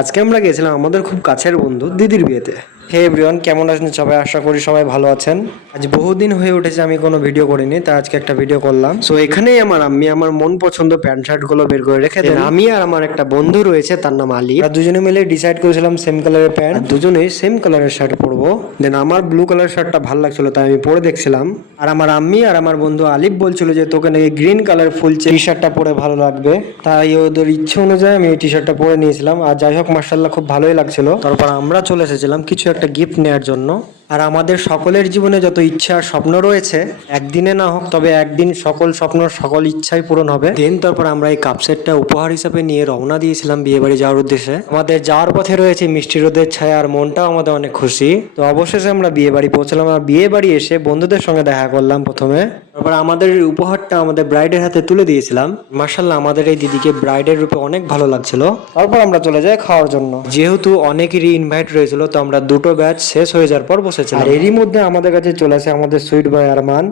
আজকে আমরা গেছিলাম আমাদের খুব কাছের বন্ধু দিদির বিয়েতে। হে এভরিওয়ান, কেমন আছেন সবাই? আশা করি সবাই ভালো আছেন। আজ বহুদিন হয়ে উঠেছে আমি কোনো ভিডিও করিনি, তাই আজকে একটা ভিডিও করলাম। সো এখানেই আমার আম্মি আমার মন পছন্দ প্যান্ট শার্ট গুলো বের করে রেখে দেন। আমি আর আমার একটা বন্ধু রয়েছে, তার নাম আলী। আমরা দুজনে মিলে ডিসাইড করেছিলাম সেম কালারের প্যান্ট, দুজনেই সেম কালারের শার্ট পরবো। দেন আমার ব্লু কালার শার্টটা ভালো লাগছিল, তাই আমি পরে দেখছিলাম। আর আমার আম্মি আর আমার বন্ধু আলিফ বলছিল যে তোকে নাকি গ্রিন কালার ফুল টি শার্টটা পরে ভালো লাগবে, তাই ওদের ইচ্ছে অনুযায়ী আমি এই টি শার্টটা পরে নিয়েছিলাম। আর যাই হোক, মার্শাল্লাহ খুব ভালোই লাগছিল। তারপর আমরা চলে এসেছিলাম কিছু একটা গিফট নেওয়ার জন্য। আর আমাদের সকলের জীবনে যত ইচ্ছা আর স্বপ্ন রয়েছে, একদিনে না হোক তবে একদিন সকল স্বপ্ন সকল ইচ্ছাই পূরণ হবে। দেন তারপর আমরা এই কাপ সেটটা উপহার হিসাবে নিয়ে রওনা দিয়েছিলাম বিয়ে বাড়ি যাওয়ার উদ্দেশ্যে। আমাদের যাওয়ার পথে রয়েছে মিষ্টি রোদের ছায়া, আর মনটাও আমাদের অনেক খুশি। তো অবশেষে আমরা বিয়ে বাড়ি পৌঁছলাম। আর বিয়ে বাড়ি এসে বন্ধুদের সঙ্গে দেখা করলাম প্রথমে। তারপর আমাদের এই উপহারটা আমাদের ব্রাইডের হাতে তুলে দিয়েছিলাম। মার্শাল্লাহ আমাদের এই দিদিকে ব্রাইডের রূপে অনেক ভালো লাগছিল। তারপর আমরা চলে যাই খাওয়ার জন্য। যেহেতু অনেকেরই ইনভাইট রয়েছিল, তো আমরা দুটো ব্যাচ শেষ হয়ে যাওয়ার পর বসেছিলাম। আর এরই মধ্যে আমাদের কাছে চলে আসে আমাদের সুইট বয় আরমান।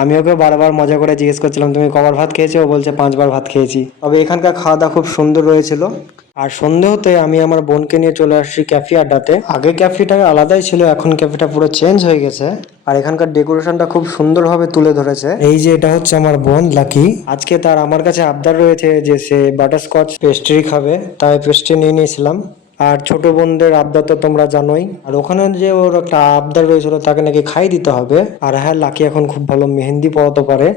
আমি ওকে বারবার মজা করে জিজ্ঞেস করছিলাম তুমি কবার ভাত খেয়েছো, ও বলছে 5বার ভাত খেয়েছি। তবে এখানকার খাওয়া দাওয়া খুব সুন্দর হয়েছিল। আর সন্ধে হতে আমি আমার বোনকে নিয়ে চলে আসছি ক্যাফে আড্ডাতে। আগে ক্যাফেটা আলাদাই ছিল, এখন ক্যাফেটা পুরো চেঞ্জ হয়ে গেছে। আর এখানকার ডেকোরেশনটা খুব সুন্দরভাবে তুলে ধরেছে। এই যে এটা হচ্ছে আমার বোন লাকি। আজকে তার আমার কাছে আবদার রয়েছে যে সে বাটারস্কচ পেস্ট্রি খাবে, তাই পেস্ট্রি নিয়ে নিয়েছিলাম। আর ছোট বোনদের আবদার তো তোমরা জানোই। আর ওখানে যে ওর একটা আবদার রয়েছিল তাকে নাকি খাই দিতে হবে। আর হ্যাঁ, লাকি এখন খুব ভালো মেহেন্দি পরাতে পারে।